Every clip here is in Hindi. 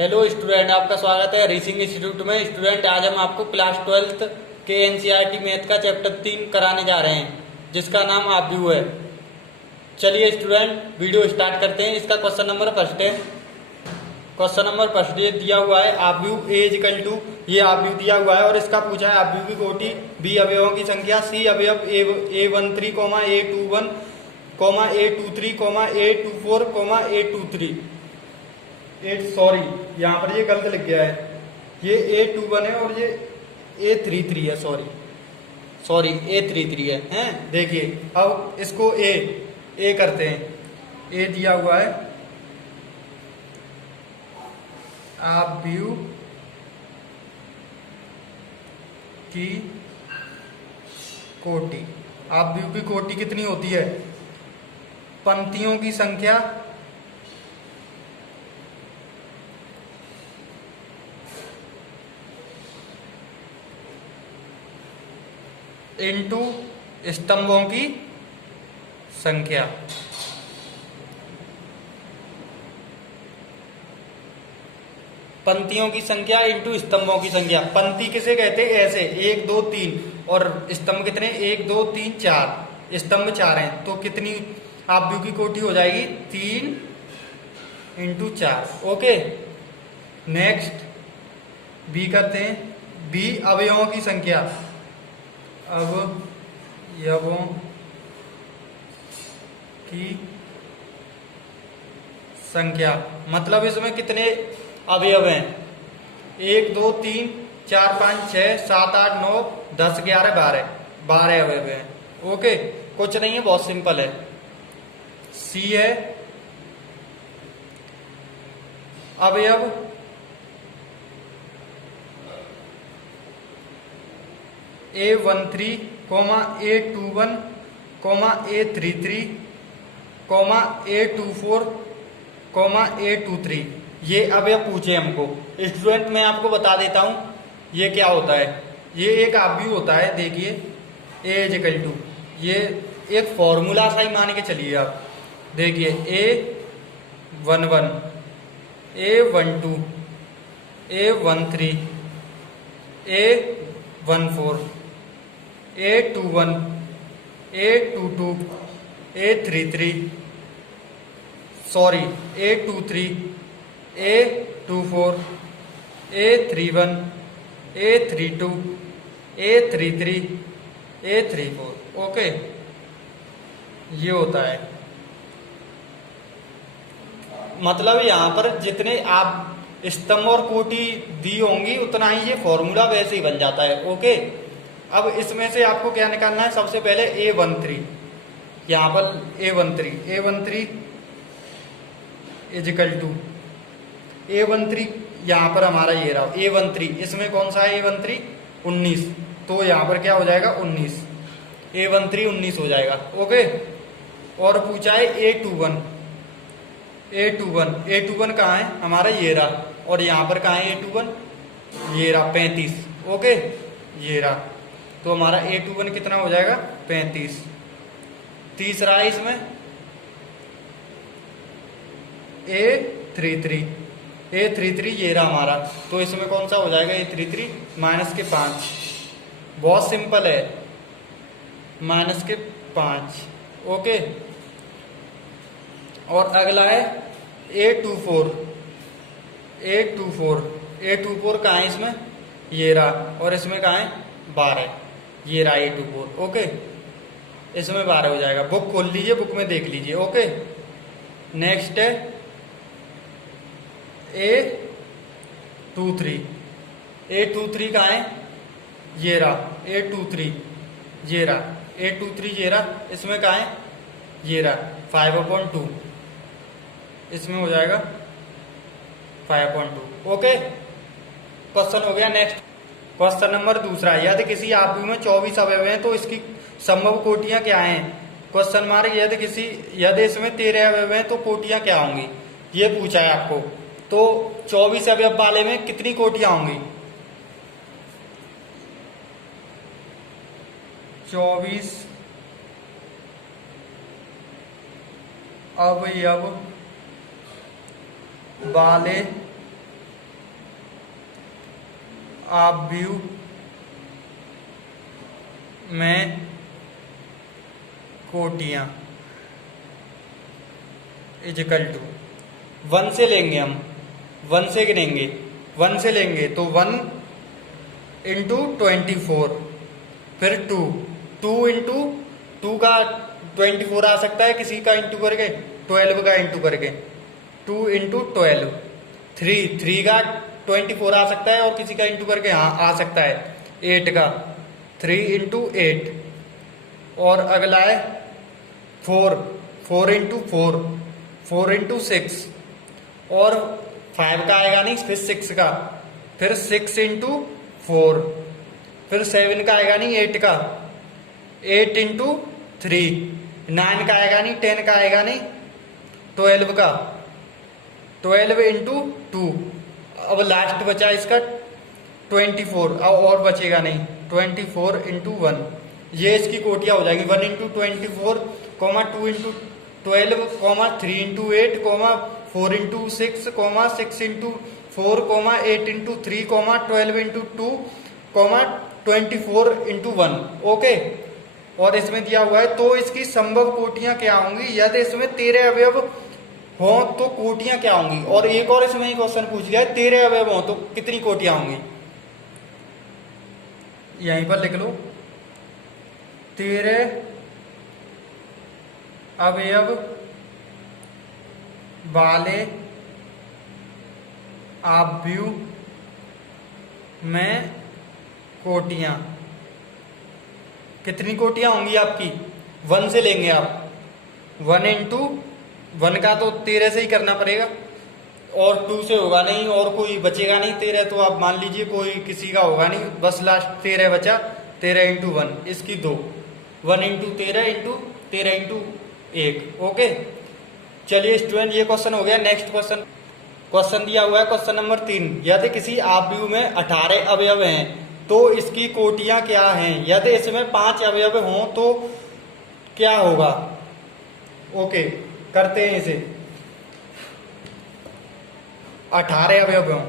हेलो स्टूडेंट, आपका स्वागत है रीसिंग इंस्टीट्यूट में। स्टूडेंट, आज हम आपको क्लास 12th के एनसीईआरटी मैथ का चैप्टर 3 कराने जा रहे हैं, जिसका नाम आव्यूह है। चलिए स्टूडेंट, वीडियो स्टार्ट करते हैं। इसका क्वेश्चन नंबर फर्स्ट है। क्वेश्चन नंबर फर्स्ट ये दिया हुआ है, आव्यूह ए इक्वल टू, ये आव्यूह दिया हुआ है और इसका पूछा है आव्यूह की कोटि, बी अवयवों की संख्या, सी अवयव A13, A21, A23, A24, A23। Sorry, यहाँ पर ये गलत लिख गया है। ये A21 है और ये A33 है। सॉरी A33 है। देखिए, अब इसको ए करते हैं। ए दिया हुआ है आव्यूह की कोटि। आव्यूह की कोटि कितनी होती है? पंक्तियों की संख्या इनटू स्तंभों की संख्या। पंक्तियों की संख्या इंटू स्तंभों की संख्या। पंक्ति किसे कहते हैं? ऐसे 1 2 3, और स्तंभ कितने? 1 2 3 4, स्तंभ 4 हैं, तो कितनी आव्यूह की कोटि हो जाएगी? 3 × 4। ओके, नेक्स्ट बी करते हैं। बी अवयवों की संख्या, अवयवों की संख्या मतलब इसमें कितने अवयव हैं? 1 2 3 4 5 6 7 8 9 10 11 12 अवयव हैं। ओके, कुछ नहीं है, बहुत सिंपल है। सी है अवयव A13, A21, A33, A24, A23। ये अवयव पूछे हमको। स्टूडेंट, मैं आपको बता देता हूं ये क्या होता है। ये एक आव्यूह होता है। देखिए, A इक्वल टू, ये एक फॉर्मूला सा ही मान के चलिए आप। देखिए, A11, A12, A13, A14, A21, A22, A33, sorry A23, A24, A31, A32, A33, A34। Okay, ये होता है। मतलब यहाँ पर जितने आप स्तंभ और कोटि दी होंगी उतना ही ये फॉर्मूला वैसे ही बन जाता है। ओके, अब इसमें से आपको क्या निकालना है? सबसे पहले A13, यहाँ पर A13 is equal to, A13 यहाँ पर हमारा ये रहा A13, इसमें कौन सा है? A13 19, तो यहाँ पर क्या हो जाएगा? 19। A13 19 हो जाएगा। ओके, और पूछा है A21 कहाँ है? हमारा ये रहा, और यहाँ पर कहाँ है A21? ये रहा 35। ओके, ये रहा, तो हमारा A21 कितना हो जाएगा? 35। तीसरा है इसमें A33 ये रहा हमारा, तो इसमें कौन सा हो जाएगा? A33 -5। बहुत सिंपल है, -5। ओके, और अगला है A24 कहाँ है इसमें? ये रहा, और इसमें कहाँ है? 12, ये रहा A24। ओके, इसमें 12 हो जाएगा। बुक खोल लीजिए, बुक में देख लीजिए। ओके, नेक्स्ट है A23 कहाँ है? ये रहा A23, ये रहा A23, ये रहा, इसमें कहाँ है? ये रहा 5/2, इसमें हो जाएगा 5/2। ओके, क्वेश्चन हो गया। नेक्स्ट क्वेश्चन नंबर दूसरा, यदि किसी आव्यूह में 24 अवयव हैं तो इसकी संभव कोटियां क्या हैं? Question mark. यदि इसमें 13 अवयव हैं तो कोटियां क्या होंगी? ये पूछा है आपको। तो 24 अवयव वाले में कितनी कोटियां होंगी? 24 अवयव वाले आप व्यू में कोटियां इजिकल टू 1 से लेंगे, हम 1 से गिनेंगे, 1 से लेंगे तो 1 इंटू 24, फिर 2 इंटू 2 का 24 आ सकता है किसी का इंटू करके, 12 का इंटू करके, 2 इंटू 12, 3 का 24 आ सकता है और किसी का इंटू करके, हाँ आ सकता है, 8 का 3 इंटू 8, और अगला है 4 इंटू 4 इंटू 6, और 5 का आएगा नहीं, फिर 6 का, फिर 6 इंटू 4, फिर 7 का आएगा नहीं, 8 का, 8 इंटू 3, 9 का आएगा नहीं, 10 का आएगा नहीं, 12 का, 12 इंटू 2, अब लास्ट बचा इसका 24, अब और बचेगा नहीं, 24 इंटू 1, ये इसकी कोटियां हो जाएगी, 1 into 24, 2 into 12, 3 into 8, 4 into 6, 6 into 4, 8 into 3, 12 into 2, 24 into 1। Okay, और इसमें दिया हुआ है तो इसकी संभव कोटियां क्या होंगी, यदि इसमें 13 अवयव हो तो कोटियां क्या होंगी। और एक और इसमें क्वेश्चन पूछ गया है 13 अवयव हो तो कितनी कोटियां होंगी, यहीं पर लिख लो, 13 अवयव वाले आव्यूह में कोटियां, कितनी कोटियां होंगी आपकी, 1 से लेंगे आप, 1 इंटू 1 का तो 13 से ही करना पड़ेगा, और 2 से होगा नहीं, और कोई बचेगा नहीं 13, तो आप मान लीजिए कोई किसी का होगा नहीं, बस लास्ट 13 बचा, 13 इंटू 1, इसकी 2, 1 इंटू 13 इंटू 13 इंटू 1। ओके, चलिए स्टूडेंट ये क्वेश्चन हो गया। नेक्स्ट क्वेश्चन दिया हुआ है क्वेश्चन नंबर 3, यदि किसी आव्यूह में 18 अवयव हैं तो इसकी कोटियां क्या हैं, यदि इसमें 5 अवयव हों तो क्या होगा। ओके, करते हैं इसे, 18 अवयव हों,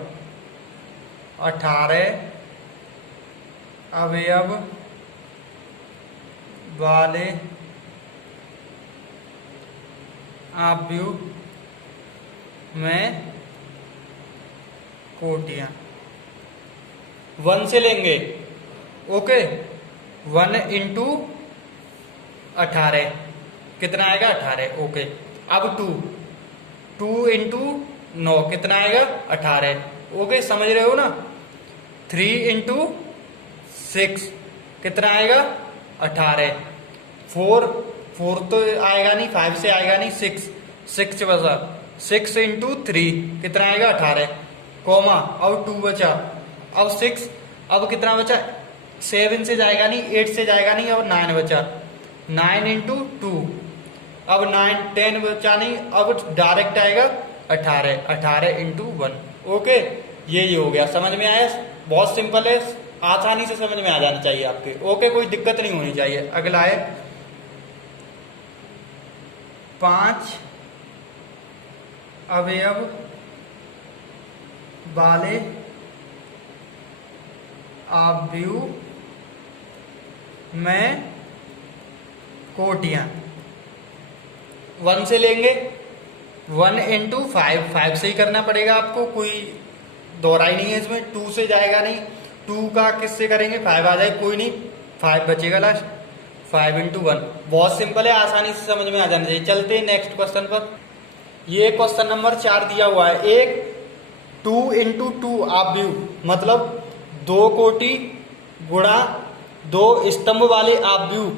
18 अवयव वाले आव्यूह में कोटियां, 1 से लेंगे। ओके, 1 इंटू 18 कितना आएगा, 18। ओके, अब 2 इंटू 9 कितना आएगा, 18। ओके, समझ रहे हो ना। 3 इंटू 6 कितना आएगा, 18। 4 तो आएगा नहीं, 5 से आएगा नहीं, 6 बचा, 6 इंटू 3 कितना आएगा, 18, कॉमा, अब 2 बचा, अब 6, अब कितना बचा, 7 से जाएगा नहीं, 8 से जाएगा नहीं, अब 9 बचा, 9 इंटू 2, अब 9, 10 बचा नहीं, अब डायरेक्ट आएगा 18 इंटू 1। ओके, ये हो गया, समझ में आया, बहुत सिंपल है, आसानी से समझ में आ जाना चाहिए आपके। ओके, कोई दिक्कत नहीं होनी चाहिए। अगला है 5 अवयव वाले आव्यूह में कोटियां, 1 से लेंगे, 1 इंटू 5 से ही करना पड़ेगा आपको, कोई दोहराई नहीं है इसमें, 2 से जाएगा नहीं, 2 का किससे करेंगे, 5 आ जाए, कोई नहीं, 5 बचेगा लास्ट, 5 इंटू 1। बहुत सिंपल है, आसानी से समझ में आ जाना चाहिए। चलते हैं नेक्स्ट क्वेश्चन पर। ये क्वेश्चन नंबर 4 दिया हुआ है, एक 2 इंटू 2 आव्यूह, मतलब 2 कोटि गुणा 2 स्तंभ वाले आव्यूह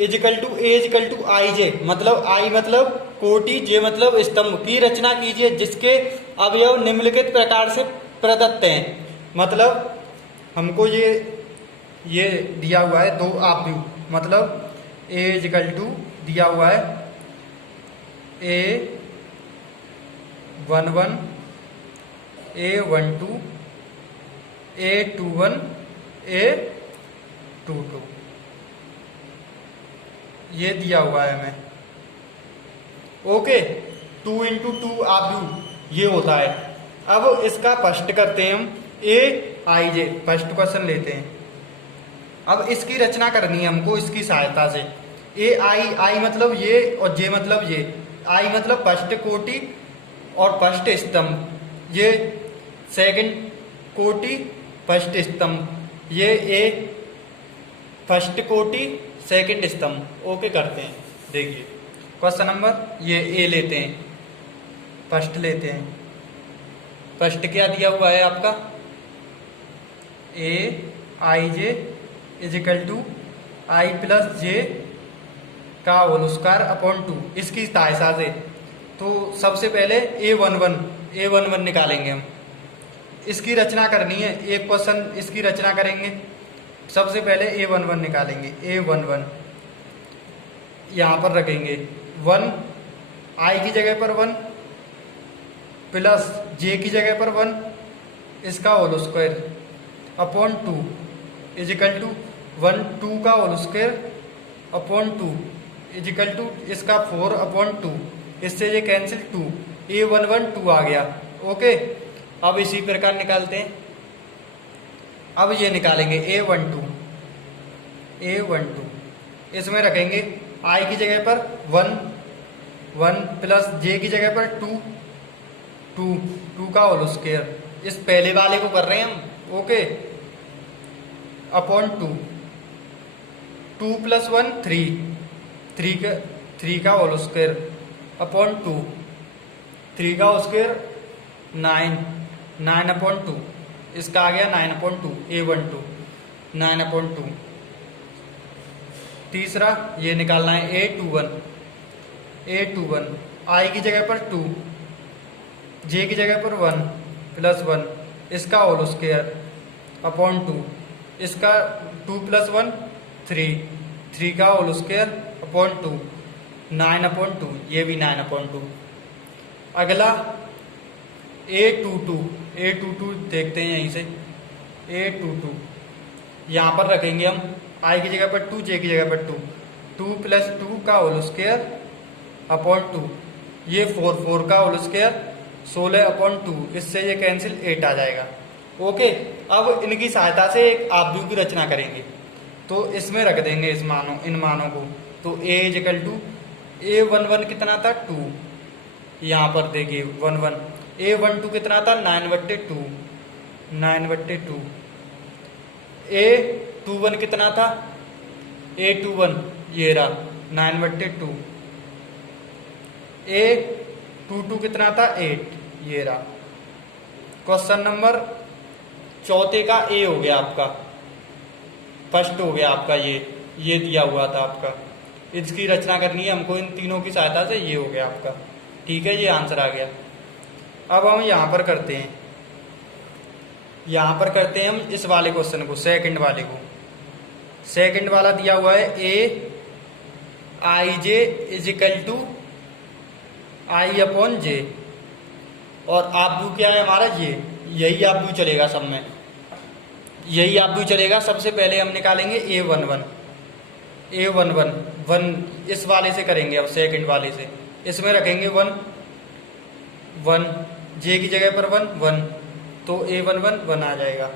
is equal to a is equal to I J, मतलब आई मतलब कोटि, जे मतलब स्तंभ की रचना कीजिए जिसके अवयव निम्नलिखित प्रकार से प्रदत्त हैं। मतलब हमको ये दिया हुआ है 2 आव्यूह, मतलब ए इजिकल टू दिया हुआ है A11 A12 A21 A22, ये दिया हुआ है हमें। ओके, 2 इंटू 2 आव्यूह ये होता है। अब इसका स्पष्ट करते हैं हम। आई जे, फर्स्ट क्वेश्चन लेते हैं। अब इसकी रचना करनी है हमको इसकी सहायता से। ए आई, आई मतलब ये और जे मतलब ये। आई मतलब फर्स्ट कोटि और फर्स्ट स्तंभ, ये सेकंड कोटि फर्स्ट स्तंभ, ये ए फर्स्ट कोटि सेकंड स्तंभ। ओके करते हैं। देखिए क्वेश्चन नंबर ये ए लेते हैं, फर्स्ट लेते हैं। फर्स्ट क्या दिया हुआ है आपका, a I J is equal to I plus J का होल स्क्वायर अपॉन 2, इसकी सहायता से। तो सबसे पहले ए11 निकालेंगे हम, इसकी रचना करनी है। एक क्वेश्चन इसकी रचना करेंगे। सबसे पहले ए11 निकालेंगे। ए11 यहाँ पर रखेंगे 1, आई की जगह पर 1 प्लस जे की जगह पर 1, इसका whole square upon 2 is equal to 1 2 का whole square upon 2 is equal to इसका 4 अपॉन 2, इससे ये कैंसिल 2, A11 2 आ गया। ओके, अब इसी प्रकार निकालते हैं। अब ये निकालेंगे A12 इसमें रखेंगे I की जगह पर 1 प्लस J की जगह पर 2 का होल स्क्वायर, इस पहले वाले को कर रहे हैं हम। ओके, अपॉन 2 प्लस 1 3 का होल स्क्वायर अपॉन 2, 3 का होल स्क्वायर 9 अपॉन 2, इसका आ गया 9 अपॉन 2, A12 9 अपॉन 2। तीसरा ये निकालना है A21 I की जगह पर 2, J की जगह पर 1 प्लस 1, इसका होल स्क्वायर अपॉन 2, इसका 2 प्लस 1 3 का होल स्क्वायर अपॉन 2, 9 अपॉन 2, ये भी 9 अपॉन 2। अगला A22 देखते हैं यहीं से। A22 यहाँ पर रखेंगे हम I की जगह पर 2, J की जगह पर 2 प्लस 2 का होल स्क्वायर अपॉन 2, ये 4 का होल स्क्वायर 16 अपॉन 2, इससे ये कैंसिल 8 आ जाएगा। ओके, अब इनकी सहायता से एक आव्यूह की रचना करेंगे। तो इसमें रख देंगे इन मानों को। तो A is equal to A11 कितना था 2, यहाँ पर देखिए 11, A12 कितना था 9/2, A21 कितना था, A21 ये रहा 9/2, A22 कितना था 8, ये रहा। क्वेश्चन नंबर चौथे का ए हो गया आपका, फर्स्ट हो गया आपका, ये दिया हुआ था आपका। इसकी रचना करनी है हमको इन तीनों की सहायता से, ये हो गया आपका। ठीक है, ये आंसर आ गया। अब हम यहाँ पर करते हैं, हम इस वाले क्वेश्चन को, सेकंड वाले को। सेकंड वाला दिया हुआ है a I J is equal to I upon J, और आव्यूह क्या है हमारा, यही आव्यूह चलेगा सब में, यही आव्यूह चलेगा। सबसे पहले हम निकालेंगे A11 इस वाले से करेंगे। अब सेकंड वाले से इसमें रखेंगे 1 J की जगह पर 1, तो A11 1 आ जाएगा।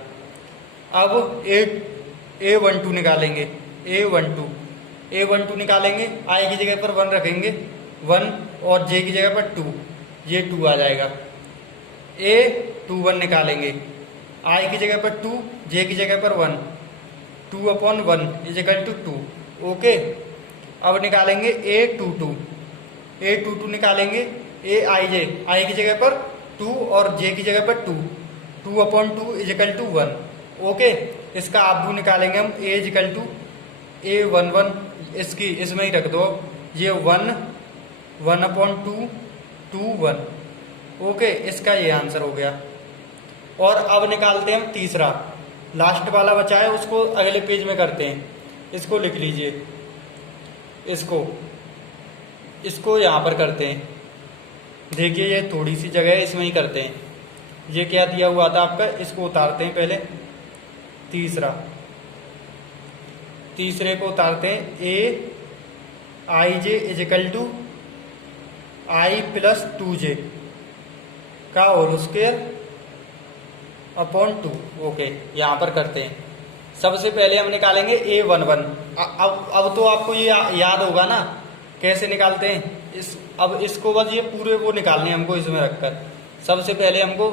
अब A12 निकालेंगे। A12 निकालेंगे, I की जगह पर 1 रखेंगे 1 और J की जगह पर 2, ये 2 आ जाएगा। A21 निकालेंगे, I की जगह पर 2, J की जगह पर 1, 2 upon 1 is equal to 2। Okay, अब निकालेंगे A22 निकालेंगे, I की जगह पर 2 और J की जगह पर 2 upon 2 is equal to 1। Okay, इसका आव्यूह निकालेंगे हम, A is equal to A11, इसमें ही रख दो, ये 1 अपॉन 2 1। ओके, इसका ये आंसर हो गया। और अब निकालते हैं हम तीसरा, लास्ट वाला बचा है, उसको अगले पेज में करते हैं। इसको लिख लीजिए, इसको यहाँ पर करते हैं। देखिए ये थोड़ी सी जगह है, इसमें ही करते हैं। ये क्या दिया हुआ था आपका, इसको उतारते हैं पहले। तीसरे को उतारते हैं। A I J is equal to I plus 2J का होल स्क्वायर अपॉन 2। ओके, यहाँ पर करते हैं। सबसे पहले हम निकालेंगे A11। अब तो आपको ये याद होगा ना कैसे निकालते हैं। अब इसको बस ये पूरे वो निकालने हैं हमको इसमें रखकर। सबसे पहले हमको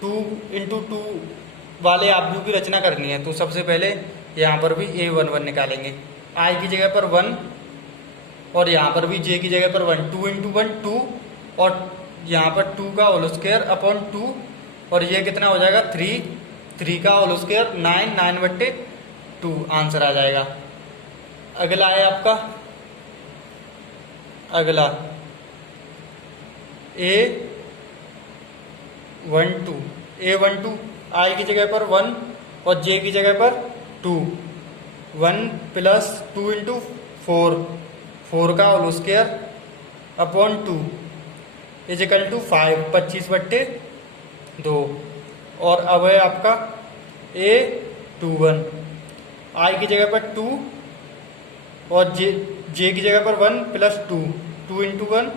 2 इंटू 2 वाले आव्यूह की रचना करनी है। तो सबसे पहले यहाँ पर भी A11 निकालेंगे। I की जगह पर 1 और यहाँ पर भी J की जगह पर 1। 2 इंटू 1 2 और यहाँ पर 2 का होल स्क्वायर अपॉन 2 और ये कितना हो जाएगा 3 का होल स्क्वायर 9/2 आंसर आ जाएगा। अगला है आपका अगला A12 I की जगह पर 1 और J की जगह पर 2। 1 प्लस 2 इंटू 4 का whole square upon 2 is equal to 5 25/2। और अब है आपका A21 I की जगह पर 2 और J की जगह पर 1 प्लस 2 इंटू 1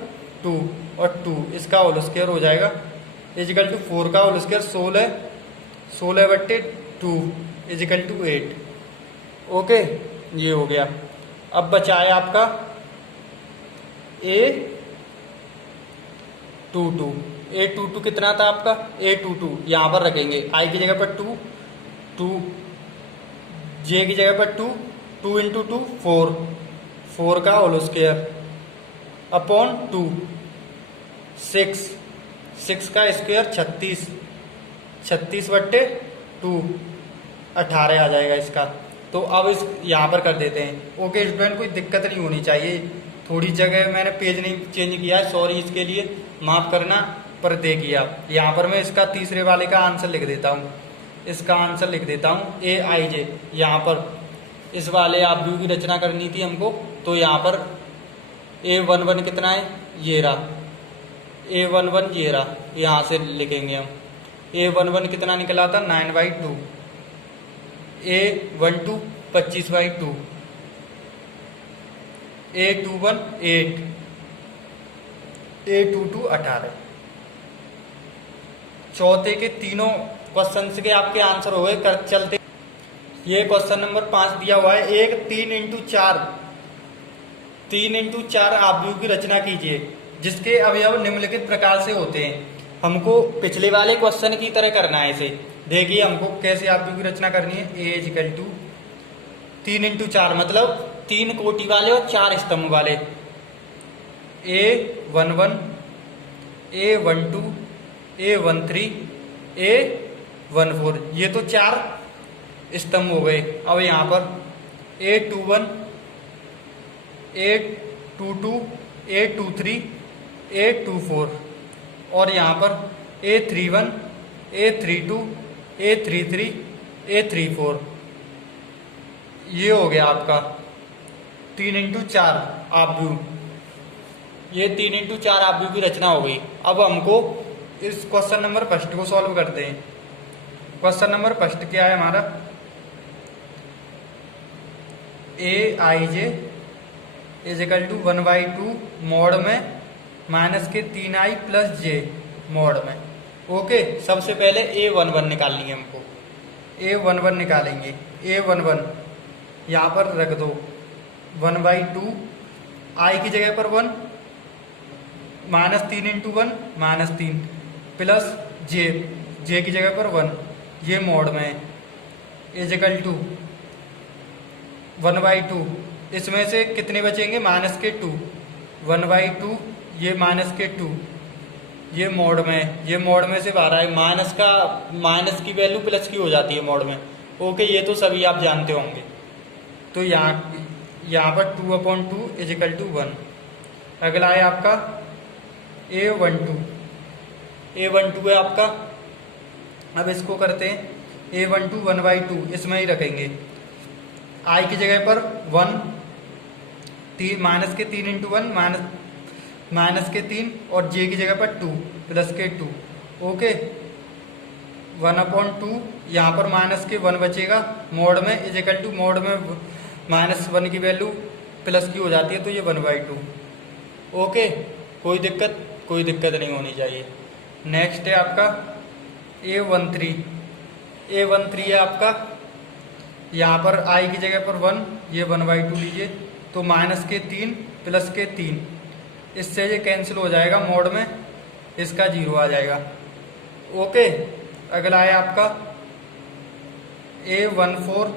2 और 2 इसका होल स्क्वायर हो जाएगा इजिकल टू 4 का whole square 16/2 is equal to 8। Okay, ये हो गया। अब बचा है आपका A22 कितना था आपका A22 यहाँ पर रखेंगे। I की जगह पर 2 J की जगह पर 2 इंटू 2 4 का होल स्क्वायर अपॉन 2 6 का स्क्वायर 36/2 18 आ जाएगा इसका। तो अब इस यहाँ पर कर देते हैं। ओके स्टूडेंट, कोई दिक्कत नहीं होनी चाहिए। थोड़ी जगह मैंने पेज नहीं चेंज किया है, सॉरी इसके लिए, माफ करना, पर दे किया। यहाँ पर मैं इसका तीसरे वाले का आंसर लिख देता हूँ। इसका आंसर लिख देता हूँ AIJ। यहाँ पर इस वाले आव्यूह की रचना करनी थी हमको। तो यहाँ पर A11 कितना है, ये रहा A11, ये रहा। यहाँ से लिखेंगे हम A11 कितना निकला था 9/2, A12 25/2, A21 8, A22 18। चौथे के तीनों क्वेश्चन के आपके आंसर हो गए। कर चलते, ये क्वेश्चन नंबर 5 दिया हुआ है। एक 3 इंटू 4 आव्यूह की रचना कीजिए जिसके अवयव निम्नलिखित प्रकार से होते हैं। हमको पिछले वाले क्वेश्चन की तरह करना है इसे। देखिए हमको कैसे आव्यूह की रचना करनी है। A इजिकल टू 3 इंटू 4 मतलब 3 कोटि वाले और 4 स्तंभ वाले। A11 A12 A13 A14, ये तो 4 स्तंभ हो गए। अब यहाँ पर A21 A22 A23 A24 और यहाँ पर A31 A32 A33 A34। ये हो गया आपका 3 इंटू 4 आव्यूह। ये 3 इंटू 4 आव्यूह की रचना हो गई। अब हमको इस क्वेश्चन नंबर फर्स्ट को सॉल्व करते हैं। क्वेश्चन नंबर फर्स्ट क्या है हमारा, AIJ इजिकल टू 1/2 मॉड में माइनस के 3i प्लस j मॉड में। ओके, सबसे पहले A11 निकालनी है हमको। A11 निकालेंगे। A11 यहाँ पर रख दो 1/2, I की जगह पर 1 -3 इंटू 1 -3 प्लस j की जगह पर 1, ये मोड में है इजिकल टू 1/2। इसमें से कितने बचेंगे -2, 1/2 ये -2, ये मोड में है। ये मोड में से बाहर है। माइनस की वैल्यू प्लस की हो जाती है मोड में। ओके, ये तो सभी आप जानते होंगे। तो यहाँ पर 2/2 इजिकल टू 1। अगला है आपका A12 है आपका। अब इसको करते हैं A12 1/2 इसमें ही रखेंगे। I की जगह पर 1 -3 इंटू 1 -3 और J की जगह पर 2 प्लस के 2। ओके, 1/2 यहाँ पर -1 बचेगा मोड में इजिकल टू मोड में -1 की वैल्यू प्लस की हो जाती है, तो ये 1/2। ओके, कोई दिक्कत नहीं होनी चाहिए। नेक्स्ट है आपका A13 A13 है आपका, यहाँ पर i की जगह पर 1, ये 1/2 लीजिए, तो -3 + 3, इससे ये कैंसिल हो जाएगा, मोड में इसका 0 आ जाएगा। ओके, अगला है आपका A14।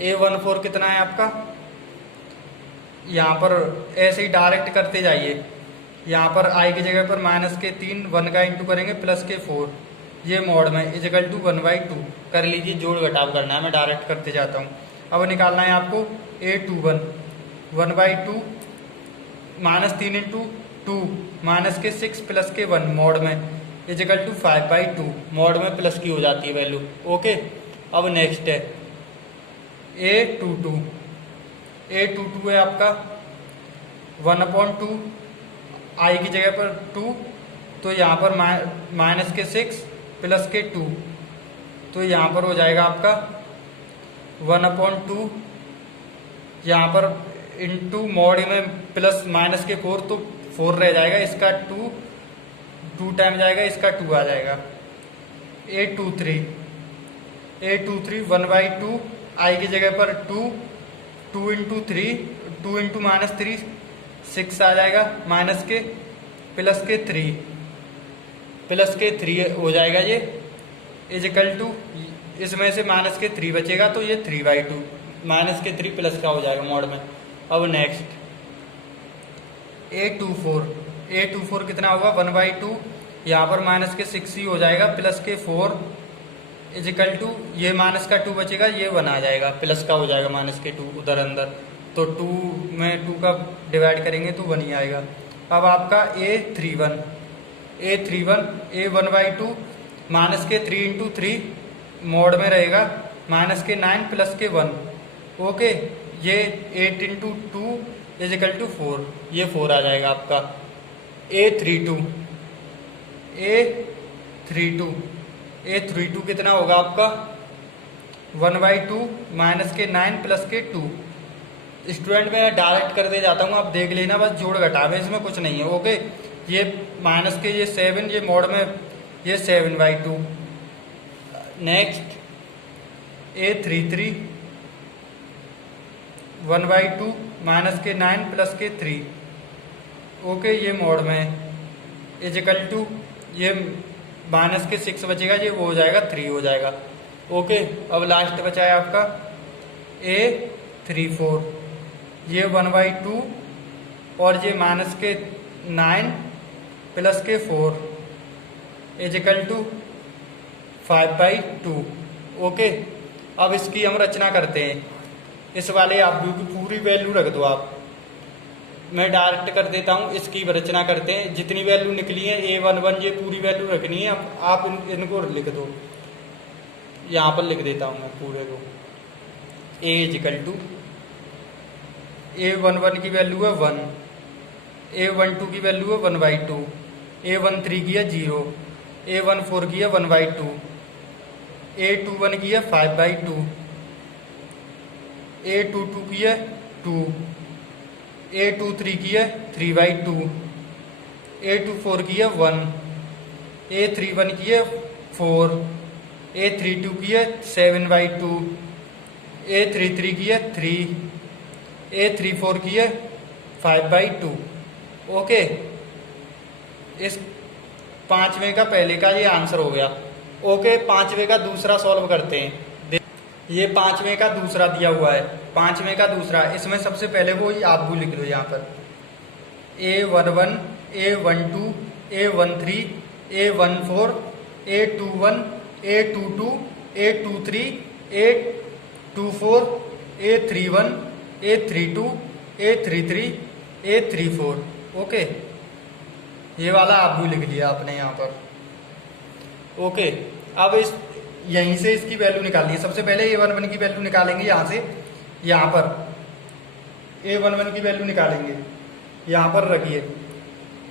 A14 कितना है आपका, यहाँ पर ऐसे ही डायरेक्ट करते जाइए, यहाँ पर i की जगह पर -3, 1 का इंटू करेंगे +4, ये मोड में = 1/2 कर लीजिए। जोड़ घटाव करना है, मैं डायरेक्ट करते जाता हूँ। अब निकालना है आपको A21, 1/2 -3 × 2 -6 + 1 मोड में = 5/2, मोड में प्लस की हो जाती है वैल्यू। ओके, अब नेक्स्ट है A22। A22 है आपका 1/2, i की जगह पर 2, तो यहाँ पर -6 + 2, तो यहाँ पर हो जाएगा आपका 1/2, यहाँ पर इंटू मोड में प्लस -4, तो 4 रह जाएगा, इसका 2 टाइम जाएगा, इसका 2 आ जाएगा। A23 1/2, i की जगह पर 2 × 3, 2 × -3 6 आ जाएगा, +3 हो जाएगा, ये = इसमें से -3 बचेगा, तो ये 3/2, -3 प्लस का हो जाएगा मोड में। अब नेक्स्ट A24 कितना होगा, 1/2, यहाँ पर -6 ही हो जाएगा, +4 = ये -2 बचेगा, ये 1 आ जाएगा, प्लस का हो जाएगा, -2 उधर अंदर, तो 2 में 2 का डिवाइड करेंगे तो 1 ही आएगा। अब आपका A31 A1/2, -3 × 3 मोड में रहेगा, -9 + 1। ओके, ये 8 × 2 = 4, ये 4 आ जाएगा आपका। A32 कितना होगा आपका, 1/2 -9 + 2। स्टूडेंट में डायरेक्ट कर दे जाता हूँ, आप देख लेना, बस जोड़ घटाव है, इसमें कुछ नहीं है। ओके, ये ये 7, ये मोड में ये 7/2। Next A33 1/2 -9 + 3। ओके, ये मोड में = ये -6 बचेगा, ये वो हो जाएगा, 3 हो जाएगा। ओके, अब लास्ट बचा है आपका A34, ये 1/2 और ये -9 + 4 = 5/2। ओके, अब इसकी हम रचना करते हैं। इस वाले आप की पूरी वैल्यू रख दो आप, मैं डायरेक्ट कर देता हूँ, इसकी रचना करते हैं। जितनी वैल्यू निकली है A11, ये पूरी वैल्यू रखनी है। आप इनको लिख दो, यहाँ पर लिख देता हूँ मैं पूरे को। A = A11 की वैल्यू है 1, A12 की वैल्यू है 1/2, A13 की है 0, A14 की है 1/2, A21 की है 5/2, A22 की है 2, A23 की है 3/2, A24 की है 1, A31 की है 4, A32 की है 7/2, A33 की है 3, A34 की है 5/2। ओके, इस 5वें का पहले का ये आंसर हो गया। ओके, 5वें का दूसरा सॉल्व करते हैं। ये 5वें का दूसरा दिया हुआ है, 5वें का दूसरा, इसमें सबसे पहले वो आप भी लिख लो यहाँ पर A11, A12, A13, A14, A21, A22, A23, A24, A31, A32, A33, A34। Okay, ये वाला आप भी लिख लिया आपने यहाँ पर। ओके, अब इस यहीं से इसकी वैल्यू निकालनी है। सबसे पहले A11 की वैल्यू निकालेंगे, यहाँ से यहाँ पर A11 की वैल्यू निकालेंगे, यहाँ पर रखिए।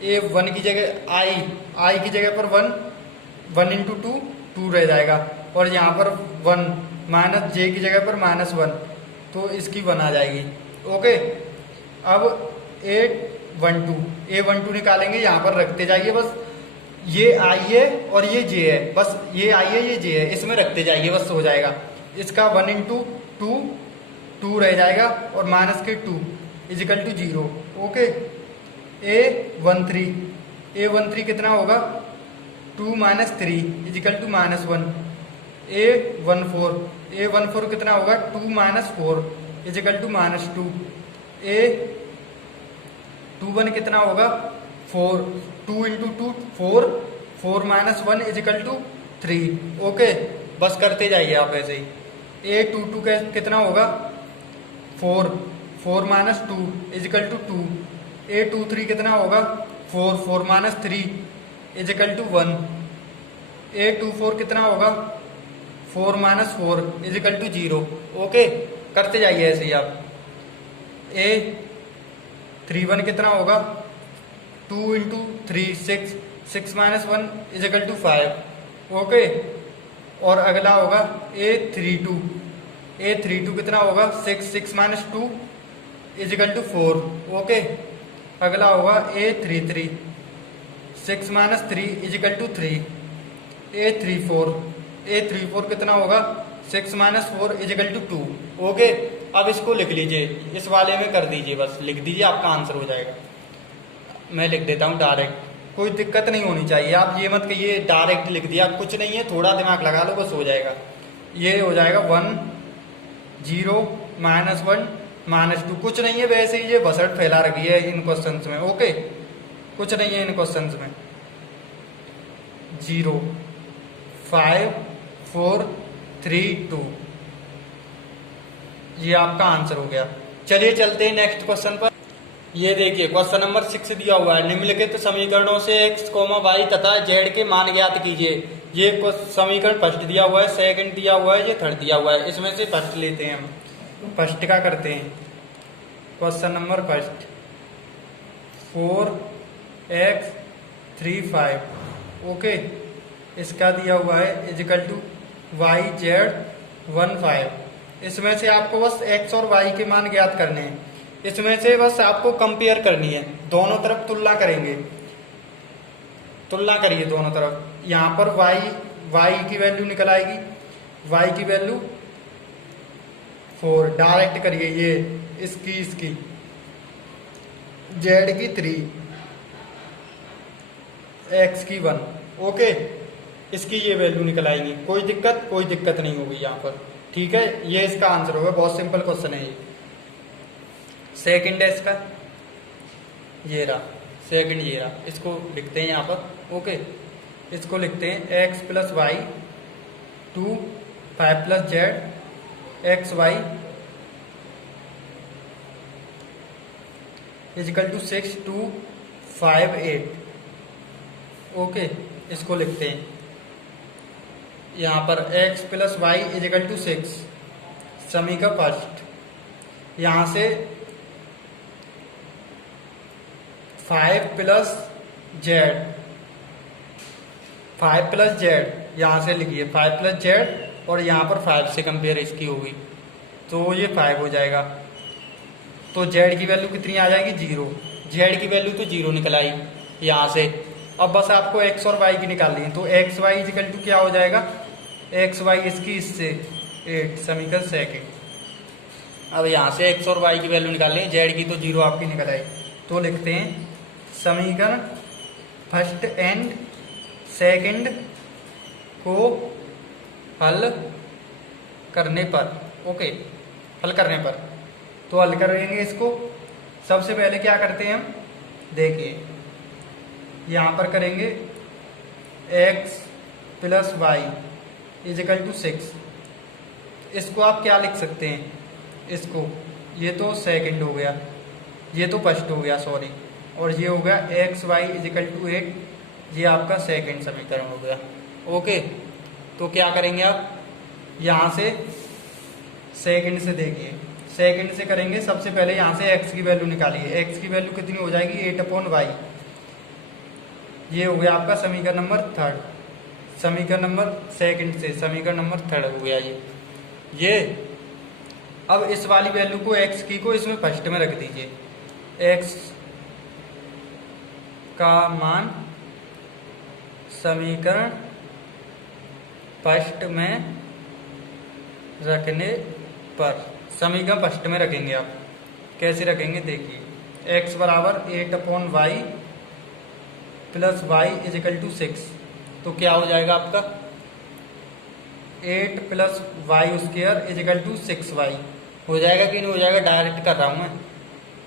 A1 की जगह I की जगह पर 1 × 2 2 रह जाएगा, और यहाँ पर 1 -j की जगह पर -1, तो इसकी 1 आ जाएगी। ओके, अब A12 निकालेंगे, यहाँ पर रखते जाइए बस, ये आई है और ये जे है, बस ये आई है ये जे है, इसमें रखते जाइए बस हो जाएगा। इसका 1 इंटू टू 2 रह जाएगा और माइनस के 2 इजिकल टू 0। ओके, A13 कितना होगा 2 minus 3 is equal to minus 1। A14 कितना होगा 2 minus 4 is equal to minus 2। A21 कितना होगा 4, 2 into 2 4 minus 1 is equal to 3। Okay, बस करते जाइए आप ऐसे ही। A22 कितना होगा 4 माइनस 2 इजिकल टू 2। A23 कितना होगा 4 माइनस 3 इजिकल टू 1। A24 कितना होगा 4 माइनस 4 इजिकल टू 0। ओके, करते जाइए ऐसे ही आप। A31 कितना होगा 2 into 3 6 minus 1 is equal to 5। Okay, और अगला होगा A32 कितना होगा 6 माइनस 2 इजिकल टू 4। ओके, अगला होगा A33 6 minus 3 is equal to 3। A34 कितना होगा 6 माइनस 4 इजिकल टू 2। ओके, अब इसको लिख लीजिए, इस वाले में कर दीजिए, बस लिख दीजिए, आपका आंसर हो जाएगा। मैं लिख देता हूँ डायरेक्ट, कोई दिक्कत नहीं होनी चाहिए। आप ये मत कहिए डायरेक्ट लिख दिया, कुछ नहीं है, थोड़ा दिमाग लगा लो बस हो जाएगा। ये हो जाएगा 1 0 माइनस 1 माइनस 2, कुछ नहीं है, वैसे ही ये बसट फैला रखी है इन क्वेश्चंस में। ओके, कुछ नहीं है इन क्वेश्चंस में। 0 5 4 3 2, ये आपका आंसर हो गया। चलिए चलते हैं नेक्स्ट क्वेश्चन पर। ये देखिए क्वेश्चन नंबर 6 दिया हुआ है, निम्नलिखित समीकरणों से x, y तथा z के मान ज्ञात कीजिए। ये समीकरण फर्स्ट दिया हुआ है, सेकंड दिया हुआ है, ये थर्ड दिया हुआ है। इसमें से फर्स्ट लेते हैं हम, फर्स्ट का करते हैं। Question number first 4x 3 5। Okay, इसका दिया हुआ है इजिकल टू y z 1 5। इसमें से आपको बस x और y के मान ज्ञात करने हैं। इसमें से बस आपको कंपेयर करनी है, दोनों तरफ तुलना करेंगे। तुलना करिए दोनों तरफ। यहाँ पर y की वैल्यू निकल आएगी, y की वैल्यू 4 डायरेक्ट करिए, ये इसकी z की 3 x की 1। ओके, इसकी ये वैल्यू निकल आएगी, कोई दिक्कत नहीं होगी यहाँ पर। ठीक है, ये इसका आंसर होगा, बहुत सिंपल क्वेश्चन है ये। सेकंड है इसका, ये रहा सेकंड, ये रहा, इसको लिखते हैं यहाँ पर। ओके, इसको लिखते हैं x plus Y 2 5 plus Z X Y is equal to 6 2 5 8। Okay, इसको लिखते हैं यहाँ पर x plus Y is equal to 6, समीकरण फर्स्ट। यहाँ से 5 प्लस जेड यहाँ से लिखिए 5 प्लस जेड, और यहाँ पर 5 से कंपेयर इसकी होगी तो ये 5 हो जाएगा। तो जेड की वैल्यू कितनी आ जाएगी 0, जेड की वैल्यू तो 0 निकल आई यहाँ से। अब बस आपको एक्स और वाई की निकालनी है, तो एक्स वाई इजिकल टू क्या हो जाएगा, एक्स वाई इसकी इससे 8, समीकरण सेकंड। अब यहाँ से एक्स और वाई की वैल्यू निकाल लें, जेड की तो 0 आपकी निकल आई, तो लिखते हैं समीकरण फर्स्ट एंड सेकंड को हल करने पर। ओके, हल करने पर तो हल करेंगे इसको। सबसे पहले क्या करते हैं हम, देखिए यहाँ पर करेंगे x plus Y is equal to 6। इसको आप क्या लिख सकते हैं, इसको, ये तो सेकंड हो गया, ये तो फर्स्ट हो गया सॉरी, और ये हो गया एक्स वाई इजिकल टू 8, ये आपका सेकंड समीकरण हो गया। ओके, तो क्या करेंगे आप, यहाँ से सेकंड से देखिए, सेकंड से करेंगे। सबसे पहले यहाँ से x की वैल्यू निकालिए, x की वैल्यू कितनी हो जाएगी 8/y। ये हो गया आपका समीकरण नंबर थर्ड, समीकरण नंबर सेकंड से समीकरण नंबर थर्ड हो गया ये। अब इस वाली वैल्यू को x की को इसमें फर्स्ट में रख दीजिए, x का मान समीकरण फर्स्ट में रखने पर, समीकरण फर्स्ट में रखेंगे आप। कैसे रखेंगे देखिए, x बराबर 8/y plus y is equal to 6, तो क्या हो जाएगा आपका 8 plus Y square is equal to 6y हो जाएगा कि नहीं हो जाएगा, डायरेक्ट कर रहा हूँ मैं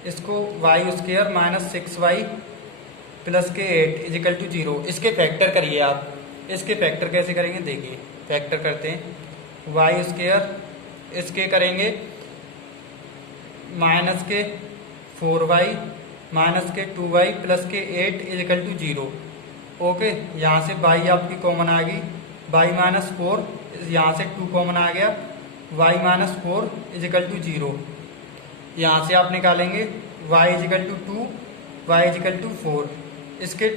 इसको। Y square minus 6y plus के 8 इज इक्वल टू 0, इसके फैक्टर करिए आप। इसके फैक्टर कैसे करेंगे देखिए, फैक्टर करते हैं वाई स्क्वायर, इसके करेंगे माइनस के 4y माइनस के 2y प्लस के 8 इज इक्वल टू 0। ओके, यहाँ से y आपकी कॉमन आ गई, y माइनस 4, यहाँ से 2 कॉमन आ गया, y minus 4 is equal to 0। यहाँ से आप निकालेंगे y is equal to 2, y is equal to 4। इसके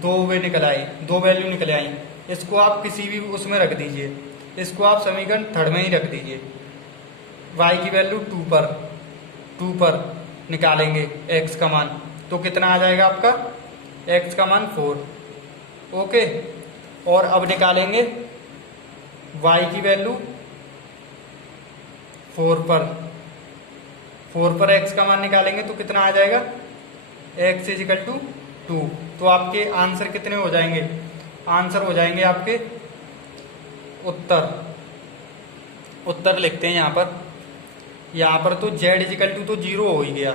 दो वे निकल आए, दो वैल्यू निकल आई। इसको आप किसी भी उसमें रख दीजिए, इसको आप समीकरण थर्ड में ही रख दीजिए। y की वैल्यू 2 पर निकालेंगे x का मान, तो कितना आ जाएगा आपका, x का मान 4। ओके, और अब निकालेंगे y की वैल्यू 4 पर x का मान निकालेंगे तो कितना आ जाएगा, x इज इक्वल टू 2। तो आपके आंसर कितने हो जाएंगे, आंसर हो जाएंगे आपके उत्तर लिखते हैं यहाँ पर तो z इज इक्वल टू तो 0 हो ही गया।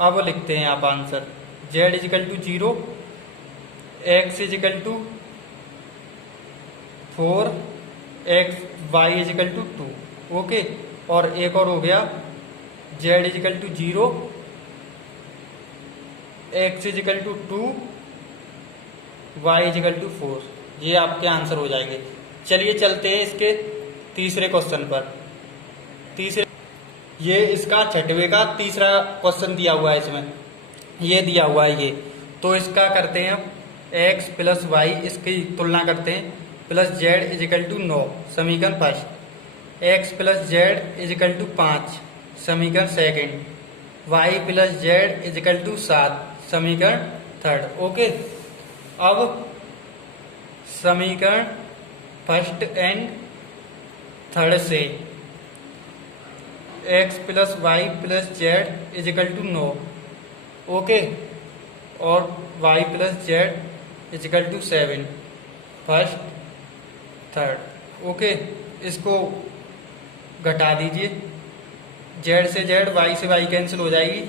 अब लिखते हैं आप answer, z is equal to 0, x is equal to 4, y is equal to 2। Okay, और एक और हो गया z is equal to 0, x is equal to 2, y is equal to 4। ये आपके आंसर हो जाएंगे। चलिए चलते हैं इसके तीसरे क्वेश्चन पर। ये इसका छठवें का तीसरा क्वेश्चन दिया हुआ है, इसमें ये दिया हुआ है ये। तो इसका करते हैं हम x प्लस वाई, इसकी तुलना करते हैं, plus z is equal to 9 समीकरण first, x plus z is equal to 5 समीकरण second, y plus z is equal to 7 समीकरण थर्ड। ओके, अब समीकरण फर्स्ट एंड थर्ड से x plus Y plus Z is equal to 9। Okay, और y plus Z is equal to 7 first third. Okay, इसको घटा दीजिए, z से z, y से y कैंसिल हो जाएगी,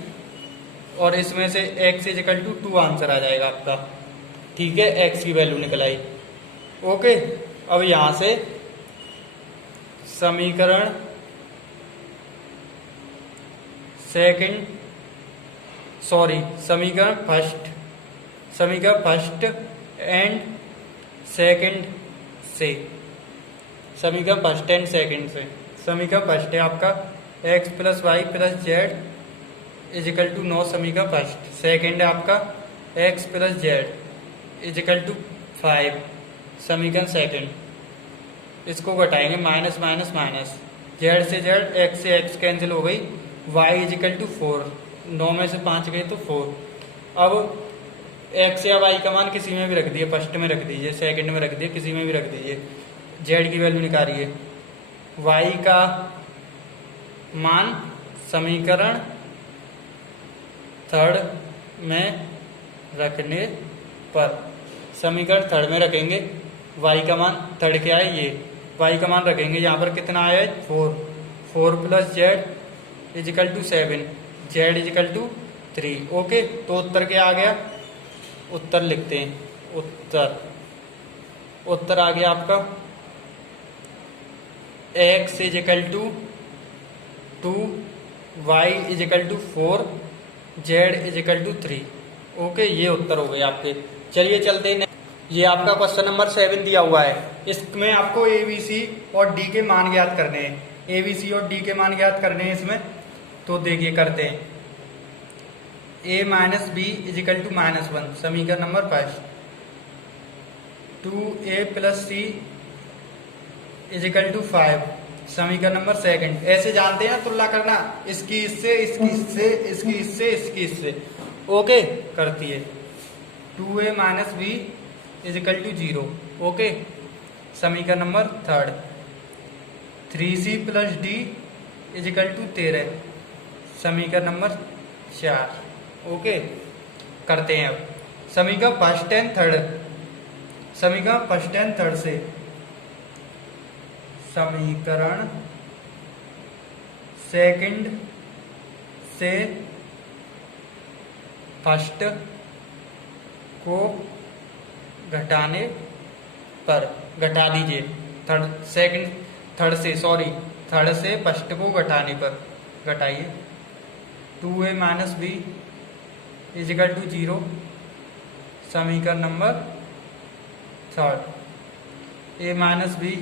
और इसमें से x is equal to 2 answer आ जाएगा आपका। ठीक है, x की वैल्यू निकल आई। ओके, अब यहां से समीकरण समीकरण फर्स्ट एंड सेकंड से, समीकरण फर्स्ट एंड सेकंड से, समीकरण फर्स्ट है आपका x plus Y plus Z is equal to 9 समीकरण फर्स्ट, सेकंड है आपका x plus Z is equal to 5 समीकरण सेकंड। इसको घटाएंगे, माइनस माइनस माइनस, जेड से जेड, x से x कैंसिल हो गई, y इज इक्वल टू 4, 9 में से 5 गए तो 4। अब x या y का मान किसी में भी रख दिए, फर्स्ट में रख दीजिए, सेकंड में रख दिए, किसी में भी रख दीजिए। z की वैल्यू निकालिए, y का मान समीकरण थर्ड में रखने पर, समीकरण थर्ड में रखेंगे, y का मान थर्ड क्या है, ये y का मान रखेंगे, यहाँ पर कितना आया है 4 plus Z is equal to 7, Z is equal to 3। Okay, तो उत्तर क्या आ गया, उत्तर लिखते हैं, उत्तर आ गया आपका x is equal to 2, y is equal to 4, z is equal to 3। Okay, ये उत्तर हो गए आपके। चलिए चलते हैं, ये आपका क्वेश्चन नंबर 7 दिया हुआ है। इसमें आपको ABC और D के मान ज्ञात करने हैं, ABC और D के मान ज्ञात करने हैं इसमें। तो देखिए करते हैं, a minus B is equal to -1 समीकरण number first, 2a plus C is equal to 5 समीकरण नंबर सेकंड। ऐसे जानते हैं ना तुलना करना, इसकी इससे, इसकी इससे, इसकी इससे, इसकी इससे। ओके, करती है 2a minus B is equal to 0। Okay, समीकरण number 3। 3c plus d is equal to 13, समीकरण नंबर 4। ओके, करते हैं अब समीकरण फर्स्ट एंड थर्ड। समीकरण फर्स्ट एंड थर्ड से, समीकरण सेकंड से फर्स्ट को घटाने पर, घटा दीजिए। थर्ड से फर्स्ट को घटाने पर घटाइए। 2a minus B is equal to 0, समीकरण number 3। a minus B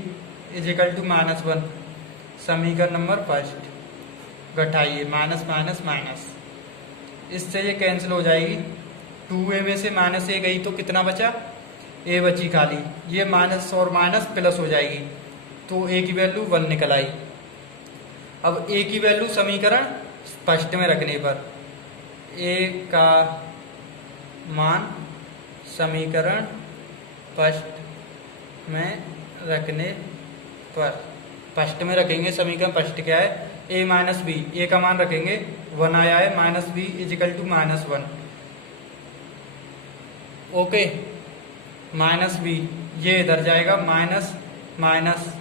is equal to -1, समीकरण नंबर 1। घटाइए, माइनस माइनस माइनस, इससे ये कैंसिल हो जाएगी। 2a में से -a गई तो कितना बचा, a बची खाली। ये माइनस और माइनस प्लस हो जाएगी, तो a की वैल्यू 1 निकल आई। अब a की वैल्यू समीकरण फर्स्ट में रखने पर, a का मान समीकरण फर्स्ट में रखने पर, फर्स्ट में रखेंगे। समीकरण फर्स्ट क्या है, a माइनस बी, a का मान रखेंगे 1 आया है, minus B is equal to -1। Okay, minus B, ये इधर जाएगा माइनस माइनस,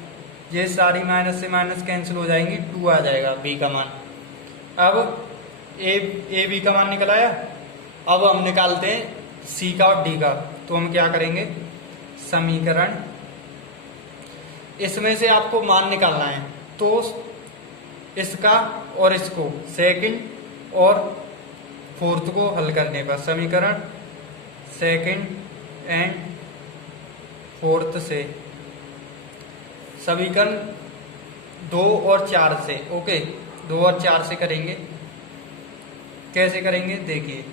ये सारी माइनस से माइनस कैंसिल हो जाएंगी, 2 आ जाएगा b का मान। अब a b का मान निकल आया। अब हम निकालते हैं c का और d का। तो हम क्या करेंगे, समीकरण, इसमें से आपको मान निकालना है, तो इसका और इसको, सेकंड और फोर्थ को हल करने पर, समीकरण सेकंड एंड फोर्थ से, समीकरण 2 और 4 से। ओके, 2 और 4 से करेंगे। कैसे करेंगे देखिए,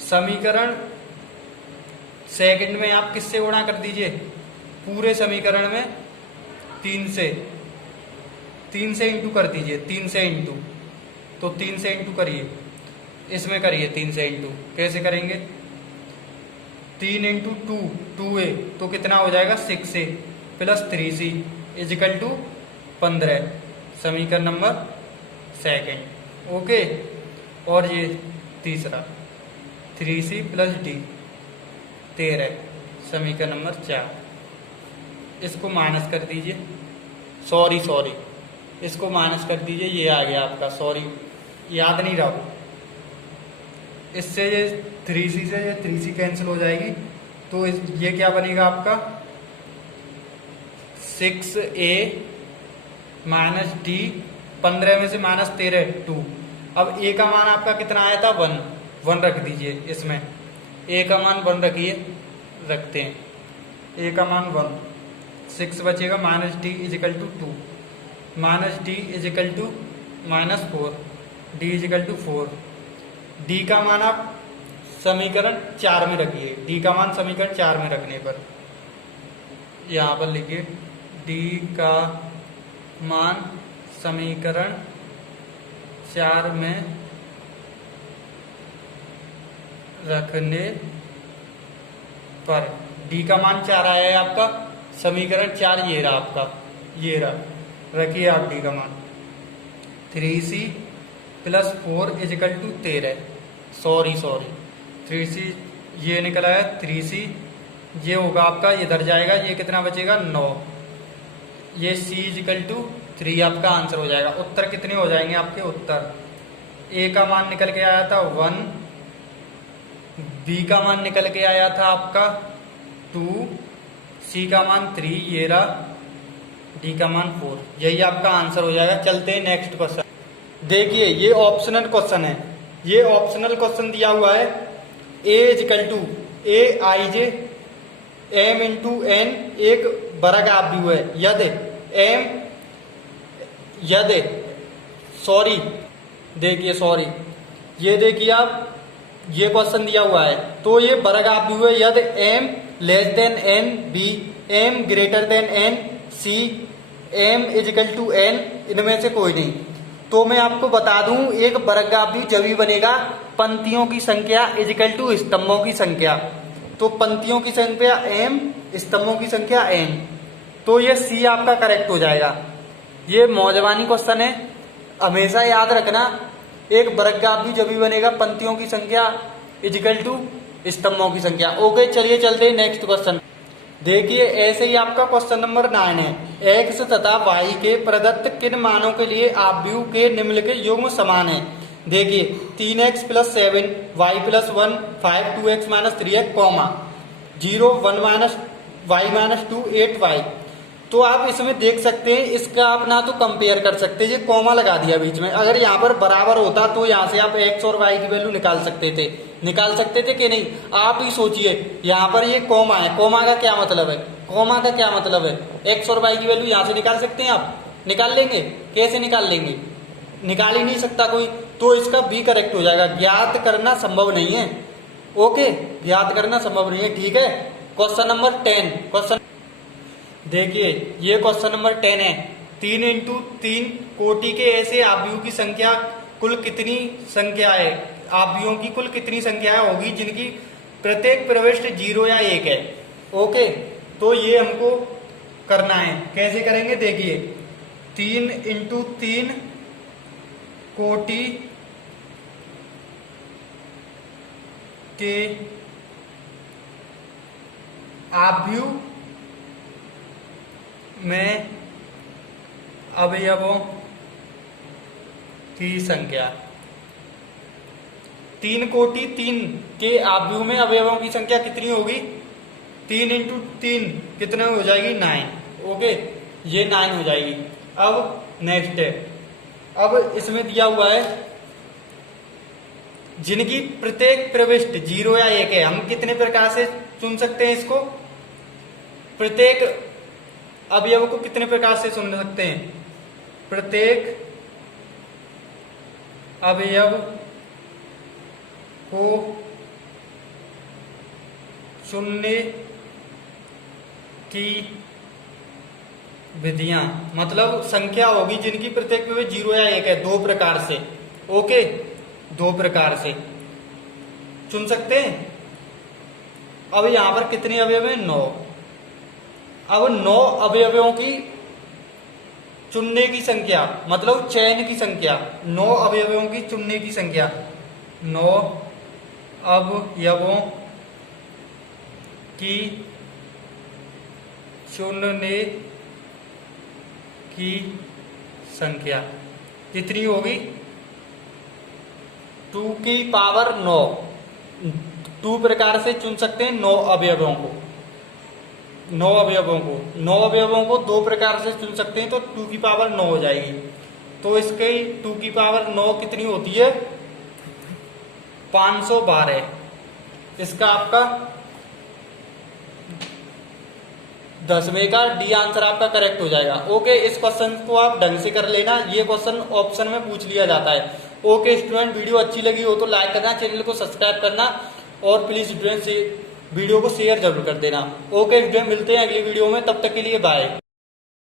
समीकरण सेकंड में आप किससे गुणा कर दीजिए, पूरे समीकरण में 3 से इंटू कर दीजिए, 3 से इंटू, तो 3 से इंटू करिए, इसमें करिए 3 से इंटू। कैसे करेंगे, 3 इंटू 2a, तो कितना हो जाएगा 6a plus 3c is equal to 15, समीकरण नंबर सेकंड। ओके, और ये तीसरा 3c प्लस d 13, समीकरण नंबर 4। इसको माइनस कर दीजिए, सॉरी इसको माइनस कर दीजिए, ये आ गया आपका, सॉरी याद नहीं रहा। इससे ये 3c से ये 3c कैंसिल हो जाएगी, तो ये क्या बनेगा आपका 6a माइनस d, 15 में से -13 2। अब a का मान आपका कितना आया था, 1 रख दीजिए इसमें, a का मान 1 रखिए, रखते हैं a का मान 1, 6 बचेगा, minus d is equal to 2, minus d is equal to -4, d is equal to 4। d का मान आप समीकरण 4 में रखिए, d का मान समीकरण 4 में रखने पर यहाँ पर लिखिए, d का मान समीकरण 4 में रखने पर, d का मान 4 आया है आपका, समीकरण 4 ये रहा आपका, ये रहा, रखिए आप d का मान। 3c plus 4 is equal to 13, sorry 3c ये निकल आया, 3c ये होगा आपका, इधर जाएगा, ये कितना बचेगा 9, ये c इज इक्वल टू 3 आपका आंसर हो जाएगा। उत्तर कितने हो जाएंगे आपके, उत्तर a का मान निकल के आया था 1, b का मान निकल के आया था आपका 2, c का मान 3 ये रहा, d का मान 4, यही आपका आंसर हो जाएगा। चलते हैं नेक्स्ट क्वेश्चन। देखिए ये ऑप्शनल क्वेश्चन है, ये ऑप्शनल क्वेश्चन दिया हुआ है, a is equal to aij m into n एक वर्ग आप भी हुआ है, ये देखिए आप, ये क्वेश्चन दिया हुआ है, तो ये वर्ग आप भी हुआ है, यदि m less than n, b m greater than n, c m is equal to n, इनमें से कोई नहीं। तो मैं आपको बता दूं, एक वर्ग भी जब भी बनेगा पंक्तियों की संख्या इज इक्वल टू स्तंभों की संख्या। तो पंक्तियों की संख्या m, स्तंभों की संख्या n, तो ये सी आपका करेक्ट हो जाएगा। ये मौजवानी क्वेश्चन है, हमेशा याद रखना। एक वर्गग्राफ भी जब भी बनेगा पंक्तियों की संख्या इजिकल टू स्तंभों की संख्या। ओके, चलिए चलते हैं नेक्स्ट क्वेश्चन। देखिए ऐसे ही आपका क्वेश्चन नंबर 9 है। x तथा y के प्रदत्त किन मानों के लिए आव्यूह के निम्नलिखित युग्म समान है। देखिए 3x + 7 y + 1 5 2x - 3x, 0 1 - y - 2 8y। तो आप इसमें देख सकते हैं, इसका आप ना तो कंपेयर कर सकते हैं, ये कॉमा लगा दिया बीच में। अगर यहाँ पर बराबर होता तो यहाँ से आप x और y की वैल्यू निकाल सकते थे कि नहीं। आप ही सोचिए, यहाँ पर ये कॉमा है, कॉमा का क्या मतलब है, कॉमा का क्या मतलब है, x और y की वैल्यू यहाँ से निकाल सकते हैं आप, निकाल लेंगे, कैसे निकाल लेंगे, निकाल ही नहीं सकता कोई। तो इसका बी करेक्ट हो जाएगा, ज्ञात करना संभव नहीं है। ओके, ज्ञात करना संभव नहीं है, ठीक है। क्वेश्चन नंबर 10, क्वेश्चन देखिए ये क्वेश्चन नंबर 10 है। 3 × 3 कोटि के ऐसे आव्यूह की संख्या कुल कितनी संख्या है, आव्यूहों की कुल कितनी संख्या होगी जिनकी प्रत्येक प्रविष्ट 0 या 1 है। ओके, तो ये हमको करना है, कैसे करेंगे देखिए। 3 × 3 कोटि के आव्यूह में अवयवों की संख्या। 3 कोटि 3 के आव्यूह में अवयवों की संख्या कितनी होगी, 3 × 3 कितने हो जाएगी, 9। ओके, ये 9 हो जाएगी। अब नेक्स्ट है, अब इसमें दिया हुआ है जिनकी प्रत्येक प्रविष्ट 0 या 1 है। हम कितने प्रकार से चुन सकते हैं इसको, प्रत्येक अवयव को कितने प्रकार से चुन सकते हैं। प्रत्येक अवयव को चुनने की विधियां, मतलब संख्या होगी जिनकी प्रत्येक में 0 या 1 है, 2 प्रकार से। ओके, 2 प्रकार से चुन सकते हैं। अब यहां पर कितने अवयव हैं, 9। अब 9 अवयवों की चुनने की संख्या, मतलब चयन की संख्या, 9 अवयवों की चुनने की संख्या, 9 अवयवों की चुनने की संख्या कितनी होगी, 2 की पावर 9। 2 प्रकार से चुन सकते हैं 9 अवयवों को। 9 अवयवों को 2 प्रकार से चुन सकते हैं, तो 2 की पावर 9 हो जाएगी। तो इसके 2 की पावर 9 कितनी होती है, 512। इसका आपका 10वें का डी आंसर आपका करेक्ट हो जाएगा। ओके, इस क्वेश्चन को आप ढंग से कर लेना, ये क्वेश्चन ऑप्शन में पूछ लिया जाता है। ओके स्टूडेंट, वीडियो अच्छी लगी हो तो लाइक करना, चैनल को सब्सक्राइब करना और प्लीज स्टूडेंट से वीडियो को शेयर जरूर कर देना। ओके स्टूडेंट, मिलते हैं अगली वीडियो में, तब तक के लिए बाय।